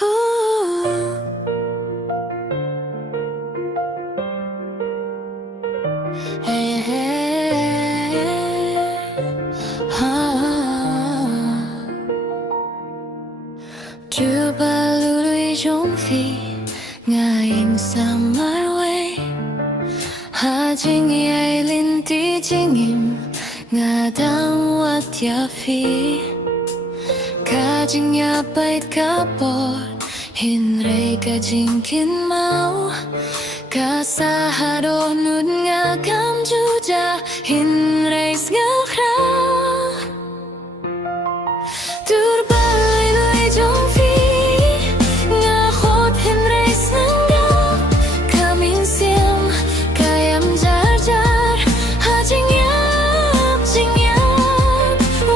Chưa ba lưu luyến trong khi ngài sang my way Hà chính ai linh tí chính im ngà đang wat ya phi Ka chính ya bait ka bot hin rei ka chính kin mau Ka sa hado nut nga kam juja hin rei ngal kra Dur ba lui trong phi nga khot hin rei nga kamin sim kayam jar jar ha chính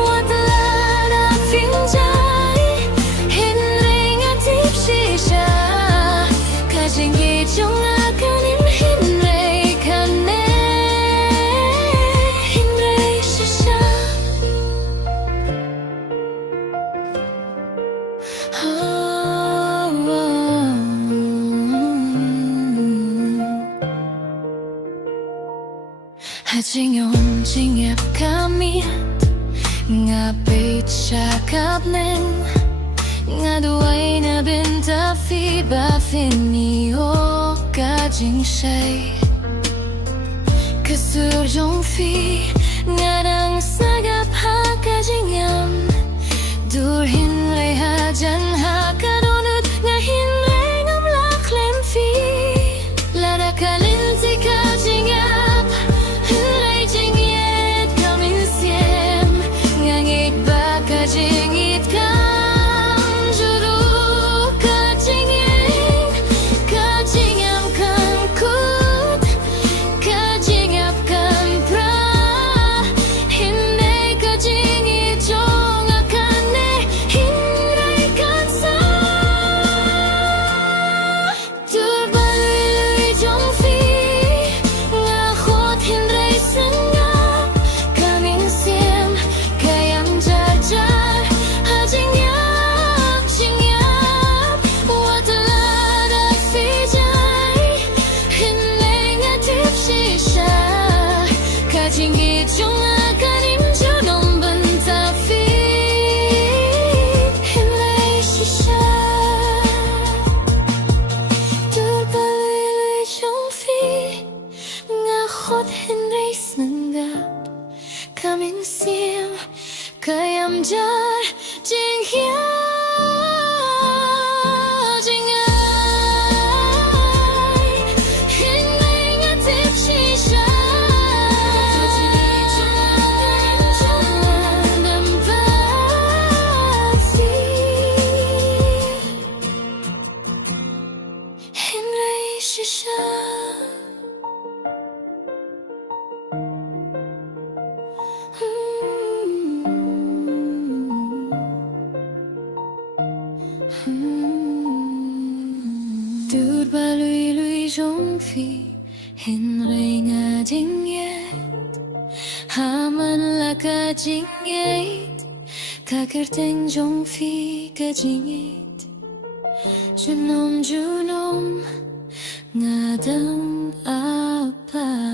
wat la da fin jai hin rei nga tip shisha ka chính gi trong nga kanin hin rei kane hin rei shisha Hajing yon jing ep kami nga bait siya kapnen nga duay na binta fi ba fini o ka jing shay kasur jong fi nga nang sagap ha ka jing yam dur hin lay ha jan ha ka donut nga hin lay ngam lak lem fi lara ka linti ka jing yap hin lay jing yet kamin siem nga ngit ba ka jing it kam juru ka jing yet ka jing yam kan kut ka jing yap kan pra hin lay ka jing it jong akane hin lay kan sa dur ba lui jong fi nga khot hin lay nga kamin siem kayam jar jar ha jing yap wat la da fi jai hin lay nga tip shisha ka jing it jong akanim junom banta fi hin lay shisha dur ba lui jong fi nga khot hin lay nga kamin siem kayam jar jing jing ai hin lay nga tip shisha nam ba fi hin lay shisha Dur ba lui lui jong fi hin rei nga jing yet ha man la ka jing yet ka kerteng jong fi ka jing yet junom nga dang apa